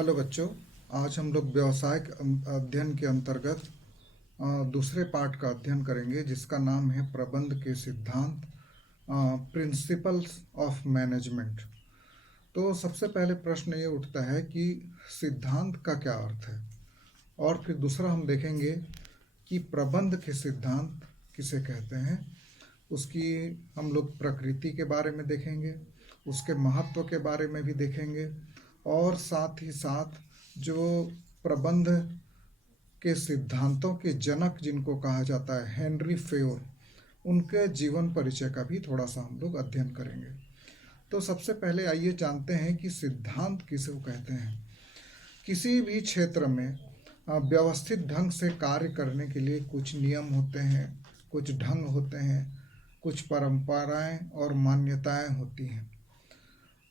Hello बच्चों। आज हम लोग व्यवसायिक अध्ययन के अंतर्गत दूसरे पार्ट का अध्ययन करेंगे जिसका नाम है प्रबंध के सिद्धांत, प्रिंसिपल्स ऑफ मैनेजमेंट। तो सबसे पहले प्रश्न ये उठता है कि सिद्धांत का क्या अर्थ है, और फिर दूसरा हम देखेंगे कि प्रबंध के सिद्धांत किसे कहते हैं। उसकी हम लोग प्रकृति के बारे में देखेंगे, उसके महत्व के बारे में भी देखेंगे, और साथ ही साथ जो प्रबंध के सिद्धांतों के जनक जिनको कहा जाता है हेनरी फेयोल, उनके जीवन परिचय का भी थोड़ा सा हम लोग अध्ययन करेंगे। तो सबसे पहले आइए जानते हैं कि सिद्धांत किसे कहते हैं। किसी भी क्षेत्र में व्यवस्थित ढंग से कार्य करने के लिए कुछ नियम होते हैं, कुछ ढंग होते हैं, कुछ परंपराएं और मान्यताएं होती हैं,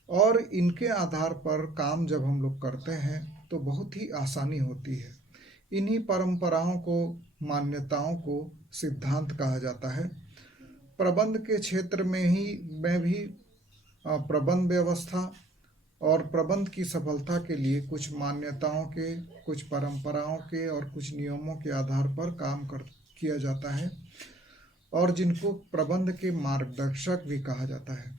और इनके आधार पर काम जब हम लोग करते हैं तो बहुत ही आसानी होती है। इन्हीं परंपराओं को, मान्यताओं को सिद्धांत कहा जाता है। प्रबंध के क्षेत्र में भी प्रबंध व्यवस्था और प्रबंध की सफलता के लिए कुछ मान्यताओं के, कुछ परंपराओं के और कुछ नियमों के आधार पर काम किया जाता है, और जिनको प्रबंध के मार्गदर्शक भी कहा जाता है,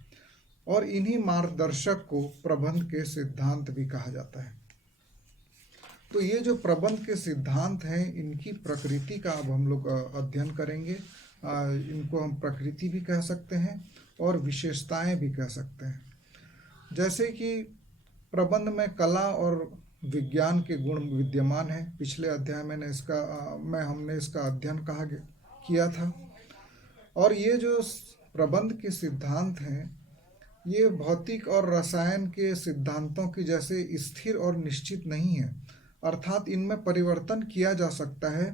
और इन्हीं मार्गदर्शक को प्रबंध के सिद्धांत भी कहा जाता है। तो ये जो प्रबंध के सिद्धांत हैं, इनकी प्रकृति का अब हम लोग अध्ययन करेंगे। इनको हम प्रकृति भी कह सकते हैं और विशेषताएं भी कह सकते हैं। जैसे कि प्रबंध में कला और विज्ञान के गुण विद्यमान हैं। पिछले अध्याय में हमने इसका अध्ययन किया था। और ये जो प्रबंध के सिद्धांत हैं, ये भौतिक और रसायन के सिद्धांतों की जैसे स्थिर और निश्चित नहीं है, अर्थात इनमें परिवर्तन किया जा सकता है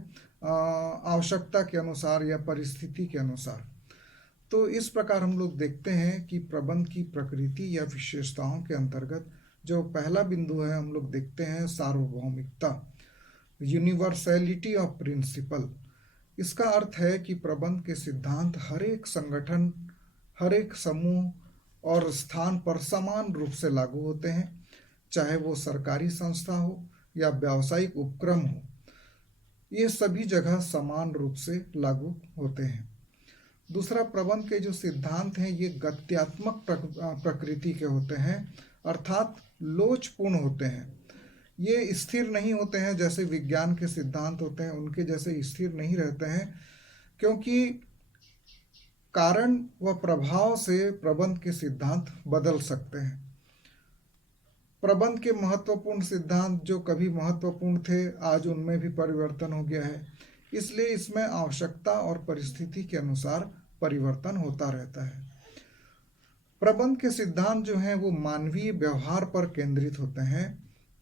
आवश्यकता के अनुसार या परिस्थिति के अनुसार। तो इस प्रकार हम लोग देखते हैं कि प्रबंध की प्रकृति या विशेषताओं के अंतर्गत जो पहला बिंदु है, हम लोग देखते हैं सार्वभौमिकता, यूनिवर्सैलिटी ऑफ प्रिंसिपल। इसका अर्थ है कि प्रबंध के सिद्धांत हर एक संगठन, हर एक समूह और स्थान पर समान रूप से लागू होते हैं, चाहे वो सरकारी संस्था हो या व्यावसायिक उपक्रम हो। ये सभी जगह समान रूप से लागू होते हैं। दूसरा, प्रबंध के जो सिद्धांत हैं ये गत्यात्मक प्रकृति के होते हैं, अर्थात लोचपूर्ण होते हैं। ये स्थिर नहीं होते हैं जैसे विज्ञान के सिद्धांत होते हैं, उनके जैसे स्थिर नहीं रहते हैं, क्योंकि कारण व प्रभाव से प्रबंध के सिद्धांत बदल सकते हैं। प्रबंध के महत्वपूर्ण सिद्धांत जो कभी महत्वपूर्ण थे, आज उनमें भी परिवर्तन हो गया है, इसलिए इसमें आवश्यकता और परिस्थिति के अनुसार परिवर्तन होता रहता है। प्रबंध के सिद्धांत जो हैं वो मानवीय व्यवहार पर केंद्रित होते हैं,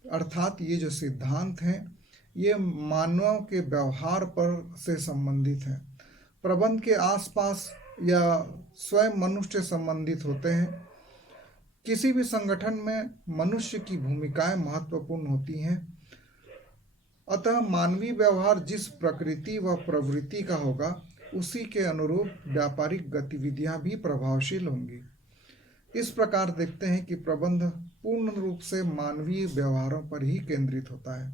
अर्थात ये जो सिद्धांत हैं ये मानव के व्यवहार पर से संबंधित हैं। प्रबंध के आसपास या स्वयं मनुष्य से संबंधित होते हैं। किसी भी संगठन में मनुष्य की भूमिकाएं महत्वपूर्ण होती हैं, अतः मानवीय व्यवहार जिस प्रकृति व प्रवृत्ति का होगा उसी के अनुरूप व्यापारिक गतिविधियां भी प्रभावशील होंगी। इस प्रकार देखते हैं कि प्रबंध पूर्ण रूप से मानवीय व्यवहारों पर ही केंद्रित होता है।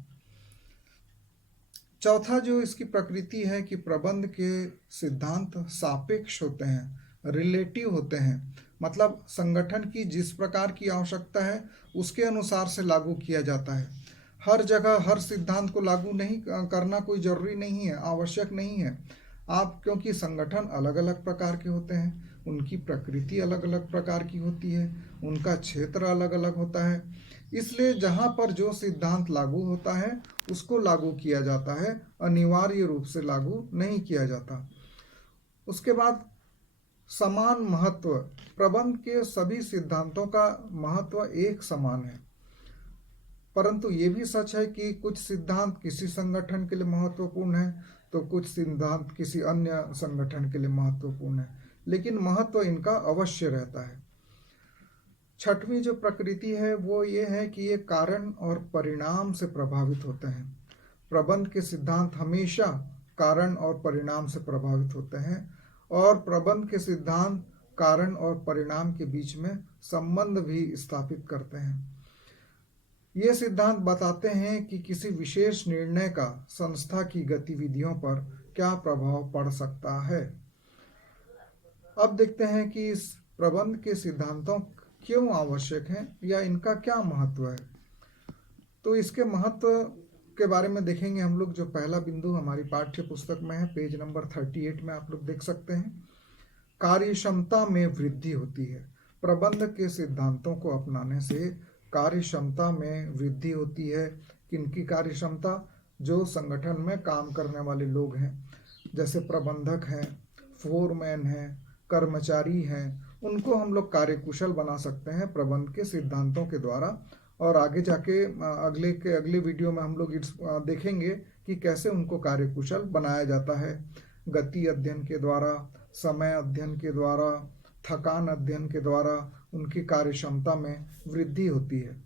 चौथा जो इसकी प्रकृति है कि प्रबंध के सिद्धांत सापेक्ष होते हैं, रिलेटिव होते हैं, मतलब संगठन की जिस प्रकार की आवश्यकता है उसके अनुसार से लागू किया जाता है। हर जगह हर सिद्धांत को लागू नहीं करना कोई जरूरी नहीं है, आवश्यक नहीं है। क्योंकि संगठन अलग अलग प्रकार के होते हैं, उनकी प्रकृति अलग अलग प्रकार की होती है, उनका क्षेत्र अलग अलग होता है, इसलिए जहाँ पर जो सिद्धांत लागू होता है उसको लागू किया जाता है, अनिवार्य रूप से लागू नहीं किया जाता। उसके बाद समान महत्व। प्रबंध के सभी सिद्धांतों का महत्व एक समान है, परंतु ये भी सच है कि कुछ सिद्धांत किसी संगठन के लिए महत्वपूर्ण है तो कुछ सिद्धांत किसी अन्य संगठन के लिए महत्वपूर्ण है, लेकिन महत्व इनका अवश्य रहता है। छठवीं जो प्रकृति है वो ये है कि ये कारण और परिणाम से प्रभावित होते हैं। प्रबंध के सिद्धांत हमेशा कारण और परिणाम से प्रभावित होते हैं, और प्रबंध के सिद्धांत कारण और परिणाम के बीच में संबंध भी स्थापित करते हैं। ये सिद्धांत बताते हैं कि किसी विशेष निर्णय का संस्था की गतिविधियों पर क्या प्रभाव पड़ सकता है। अब देखते हैं कि इस प्रबंध के सिद्धांतों क्यों आवश्यक हैं या इनका क्या महत्व है। तो इसके महत्व के बारे में देखेंगे हम लोग। जो पहला बिंदु हमारी पाठ्य पुस्तक में है, पेज नंबर 38 में आप लोग देख सकते हैं, कार्य क्षमता में वृद्धि होती है। प्रबंध के सिद्धांतों को अपनाने से कार्य क्षमता में वृद्धि होती है। किनकी कार्य क्षमता? जो संगठन में काम करने वाले लोग हैं, जैसे प्रबंधक हैं, फोरमैन हैं, कर्मचारी हैं, उनको हम लोग कार्यकुशल बना सकते हैं प्रबंध के सिद्धांतों के द्वारा। और आगे जाके अगले वीडियो में हम लोग देखेंगे कि कैसे उनको कार्यकुशल बनाया जाता है। गति अध्ययन के द्वारा, समय अध्ययन के द्वारा, थकान अध्ययन के द्वारा उनकी कार्य क्षमता में वृद्धि होती है।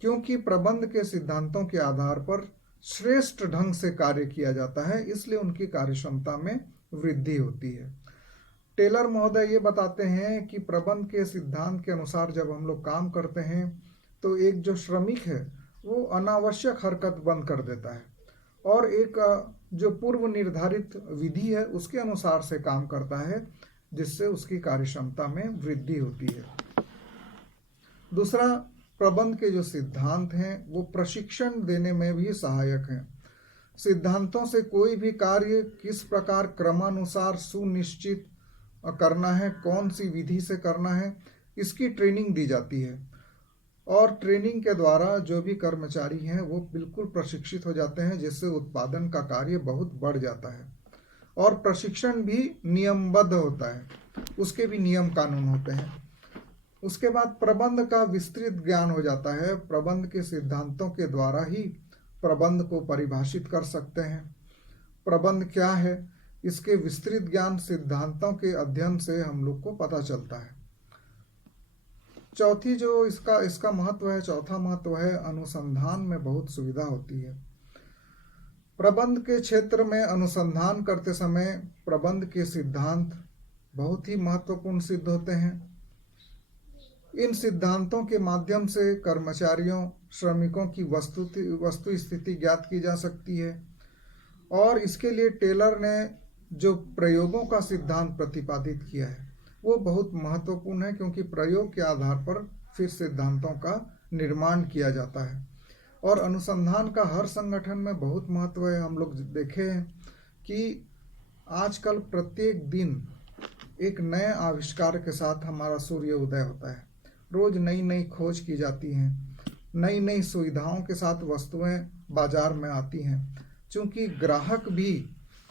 क्योंकि प्रबंध के सिद्धांतों के आधार पर श्रेष्ठ ढंग से कार्य किया जाता है, इसलिए उनकी कार्य क्षमता में वृद्धि होती है। टेलर महोदय ये बताते हैं कि प्रबंध के सिद्धांत के अनुसार जब हम लोग काम करते हैं तो एक जो श्रमिक है वो अनावश्यक हरकत बंद कर देता है और एक जो पूर्व निर्धारित विधि है उसके अनुसार से काम करता है, जिससे उसकी कार्य क्षमता में वृद्धि होती है। दूसरा, प्रबंध के जो सिद्धांत हैं वो प्रशिक्षण देने में भी सहायक हैं। सिद्धांतों से कोई भी कार्य किस प्रकार क्रमानुसार सुनिश्चित करना है, कौन सी विधि से करना है, इसकी ट्रेनिंग दी जाती है। और ट्रेनिंग के द्वारा जो भी कर्मचारी हैं वो बिल्कुल प्रशिक्षित हो जाते हैं, जिससे उत्पादन का कार्य बहुत बढ़ जाता है। और प्रशिक्षण भी नियमबद्ध होता है, उसके भी नियम कानून होते हैं। उसके बाद प्रबंध का विस्तृत ज्ञान हो जाता है। प्रबंध के सिद्धांतों के द्वारा ही प्रबंध को परिभाषित कर सकते हैं। प्रबंध क्या है, इसके विस्तृत ज्ञान सिद्धांतों के अध्ययन से हम लोग को पता चलता है। चौथी जो इसका महत्व है, चौथा महत्व है, अनुसंधान में बहुत सुविधा होती है। प्रबंध के क्षेत्र में अनुसंधान करते समय प्रबंध के सिद्धांत बहुत ही महत्वपूर्ण सिद्ध होते हैं। इन सिद्धांतों के माध्यम से कर्मचारियों, श्रमिकों की वस्तु स्थिति ज्ञात की जा सकती है। और इसके लिए टेलर ने जो प्रयोगों का सिद्धांत प्रतिपादित किया है वो बहुत महत्वपूर्ण है, क्योंकि प्रयोग के आधार पर फिर सिद्धांतों का निर्माण किया जाता है। और अनुसंधान का हर संगठन में बहुत महत्व है। हम लोग देखे हैं कि आजकल प्रत्येक दिन एक नए आविष्कार के साथ हमारा सूर्य उदय होता है। रोज नई नई खोज की जाती हैं, नई नई सुविधाओं के साथ वस्तुएं बाजार में आती हैं। चूँकि ग्राहक भी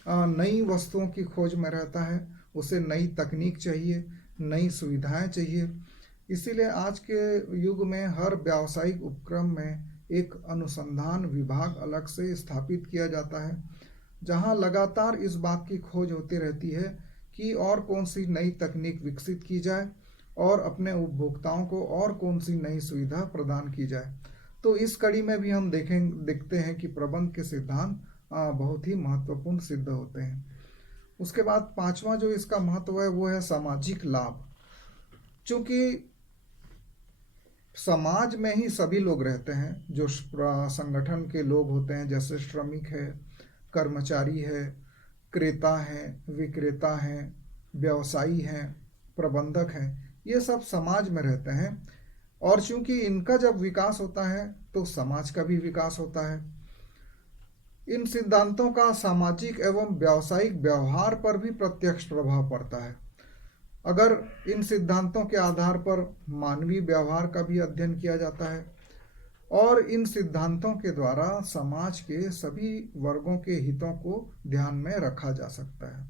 नई वस्तुओं की खोज में रहता है, उसे नई तकनीक चाहिए, नई सुविधाएं चाहिए। इसीलिए आज के युग में हर व्यावसायिक उपक्रम में एक अनुसंधान विभाग अलग से स्थापित किया जाता है, जहां लगातार इस बात की खोज होती रहती है कि और कौन सी नई तकनीक विकसित की जाए और अपने उपभोक्ताओं को और कौन सी नई सुविधा प्रदान की जाए। तो इस कड़ी में भी हम देखते हैं कि प्रबंध के सिद्धांत बहुत ही महत्वपूर्ण सिद्ध होते हैं। उसके बाद पांचवा जो इसका महत्व है वो है सामाजिक लाभ। चूंकि समाज में ही सभी लोग रहते हैं, जो संगठन के लोग होते हैं, जैसे श्रमिक है, कर्मचारी है, क्रेता हैं, विक्रेता हैं, व्यवसायी हैं, प्रबंधक हैं, ये सब समाज में रहते हैं। और चूंकि इनका जब विकास होता है तो समाज का भी विकास होता है। इन सिद्धांतों का सामाजिक एवं व्यावसायिक व्यवहार पर भी प्रत्यक्ष प्रभाव पड़ता है। अगर इन सिद्धांतों के आधार पर मानवीय व्यवहार का भी अध्ययन किया जाता है और इन सिद्धांतों के द्वारा समाज के सभी वर्गों के हितों को ध्यान में रखा जा सकता है।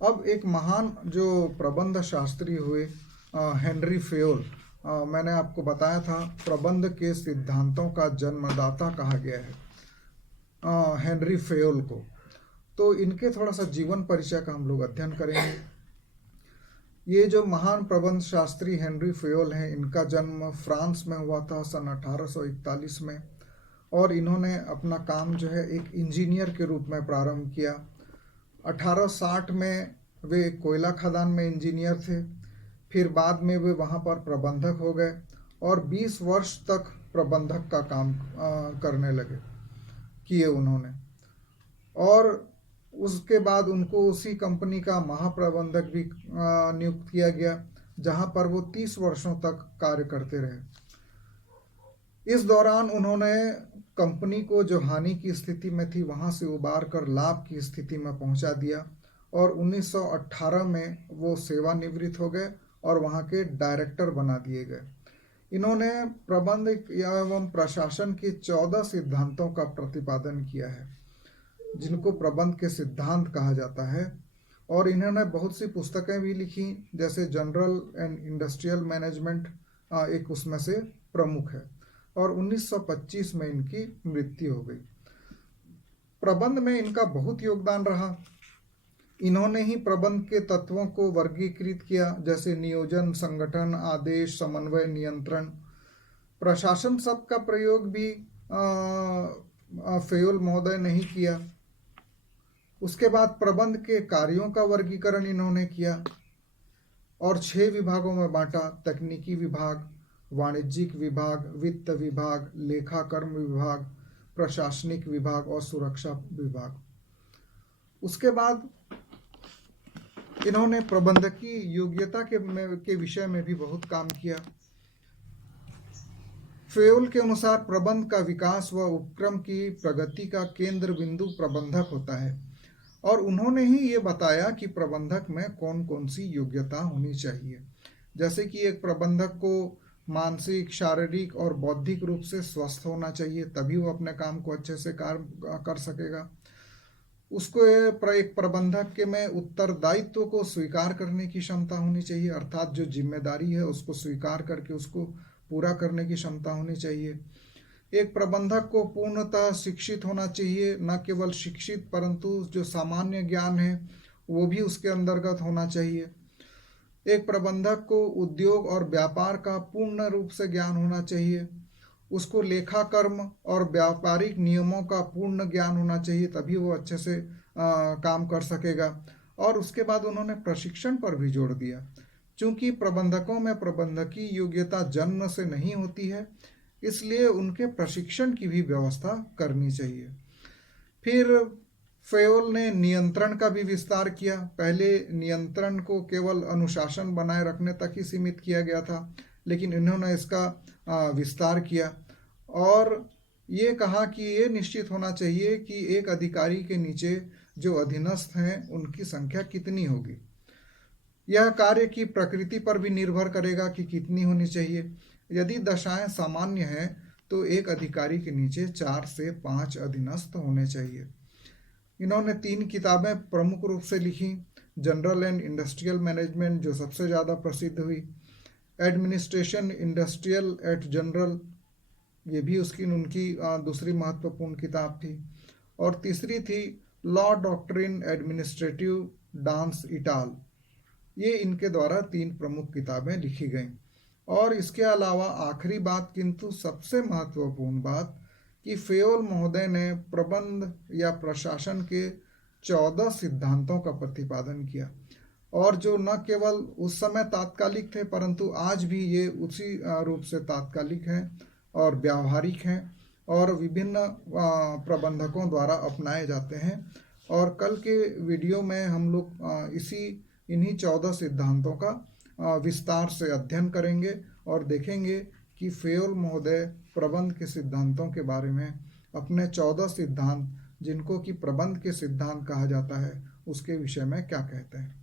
अब एक महान जो प्रबंध शास्त्री हुए हेनरी फेयोल, मैंने आपको बताया था प्रबंध के सिद्धांतों का जन्मदाता कहा गया है हेनरी फेयोल को। तो इनके थोड़ा सा जीवन परिचय का हम लोग अध्ययन करेंगे। ये जो महान प्रबंध शास्त्री हेनरी फेयोल हैं, इनका जन्म फ्रांस में हुआ था सन 1841 में, और इन्होंने अपना काम जो है एक इंजीनियर के रूप में प्रारंभ किया। 1860 में वे कोयला खदान में इंजीनियर थे, फिर बाद में वे वहाँ पर प्रबंधक हो गए और 20 वर्ष तक प्रबंधक का काम करने लगे किए उन्होंने। और उसके बाद उनको उसी कंपनी का महाप्रबंधक भी नियुक्त किया गया, जहां पर वो 30 वर्षों तक कार्य करते रहे। इस दौरान उन्होंने कंपनी को जो हानि की स्थिति में थी वहां से उबार कर लाभ की स्थिति में पहुंचा दिया, और 1918 में वो सेवानिवृत्त हो गए और वहां के डायरेक्टर बना दिए गए। इन्होंने प्रबंध एवं प्रशासन के 14 सिद्धांतों का प्रतिपादन किया है, जिनको प्रबंध के सिद्धांत कहा जाता है। और इन्होंने बहुत सी पुस्तकें भी लिखी, जैसे जनरल एंड इंडस्ट्रियल मैनेजमेंट एक उसमें से प्रमुख है। और 1925 में इनकी मृत्यु हो गई। प्रबंध में इनका बहुत योगदान रहा। इन्होंने ही प्रबंध के तत्वों को वर्गीकृत किया, जैसे नियोजन, संगठन, आदेश, समन्वय, नियंत्रण। प्रशासन शब्द का प्रयोग भी फेयोल महोदय ने ही किया। उसके बाद प्रबंध के कार्यों का वर्गीकरण इन्होंने किया और 6 विभागों में बांटा: तकनीकी विभाग, वाणिज्यिक विभाग, वित्त विभाग, लेखा कर्म विभाग, प्रशासनिक विभाग और सुरक्षा विभाग। उसके बाद इन्होंने प्रबंधकीय योग्यता के विषय में भी बहुत काम किया। फेयोल के अनुसार प्रबंध का विकास व उपक्रम की प्रगति का केंद्र बिंदु प्रबंधक होता है, और उन्होंने ही ये बताया कि प्रबंधक में कौन कौन सी योग्यता होनी चाहिए। जैसे कि एक प्रबंधक को मानसिक, शारीरिक और बौद्धिक रूप से स्वस्थ होना चाहिए, तभी वो अपने काम को अच्छे से कर सकेगा। उसको एक प्रबंधक के में उत्तरदायित्व को स्वीकार करने की क्षमता होनी चाहिए, अर्थात जो जिम्मेदारी है उसको स्वीकार करके उसको पूरा करने की क्षमता होनी चाहिए। एक प्रबंधक को पूर्णतः शिक्षित होना चाहिए, न केवल शिक्षित परंतु जो सामान्य ज्ञान है वो भी उसके अंतर्गत होना चाहिए। एक प्रबंधक को उद्योग और व्यापार का पूर्ण रूप से ज्ञान होना चाहिए। उसको लेखा कर्म और व्यापारिक नियमों का पूर्ण ज्ञान होना चाहिए, तभी वो अच्छे से काम कर सकेगा। और उसके बाद उन्होंने प्रशिक्षण पर भी जोर दिया, क्योंकि प्रबंधकों में प्रबंधकीय योग्यता जन्म से नहीं होती है, इसलिए उनके प्रशिक्षण की भी व्यवस्था करनी चाहिए। फिर फेयोल ने नियंत्रण का भी विस्तार किया। पहले नियंत्रण को केवल अनुशासन बनाए रखने तक ही सीमित किया गया था, लेकिन इन्होंने इसका विस्तार किया और ये कहा कि ये निश्चित होना चाहिए कि एक अधिकारी के नीचे जो अधीनस्थ हैं उनकी संख्या कितनी होगी। यह कार्य की प्रकृति पर भी निर्भर करेगा कि कितनी होनी चाहिए। यदि दशाएं सामान्य हैं तो एक अधिकारी के नीचे 4 से 5 अधीनस्थ होने चाहिए। इन्होंने 3 किताबें प्रमुख रूप से लिखी: जनरल एंड इंडस्ट्रियल मैनेजमेंट, जो सबसे ज़्यादा प्रसिद्ध हुई; एडमिनिस्ट्रेशन इंडस्ट्रियल एट जनरल, ये भी उनकी दूसरी महत्वपूर्ण किताब थी; और तीसरी थी लॉ डॉक्ट्रिन एडमिनिस्ट्रेटिव डांस इटाल। ये इनके द्वारा 3 प्रमुख किताबें लिखी गईं। और इसके अलावा आखिरी बात, किंतु सबसे महत्वपूर्ण बात, कि फेयोल महोदय ने प्रबंध या प्रशासन के 14 सिद्धांतों का प्रतिपादन किया, और जो न केवल उस समय तात्कालिक थे परंतु आज भी ये उसी रूप से तात्कालिक हैं और व्यावहारिक हैं और विभिन्न प्रबंधकों द्वारा अपनाए जाते हैं। और कल के वीडियो में हम लोग इन्हीं 14 सिद्धांतों का विस्तार से अध्ययन करेंगे और देखेंगे कि फेयोल महोदय प्रबंध के सिद्धांतों के बारे में अपने 14 सिद्धांत, जिनको कि प्रबंध के सिद्धांत कहा जाता है, उसके विषय में क्या कहते हैं।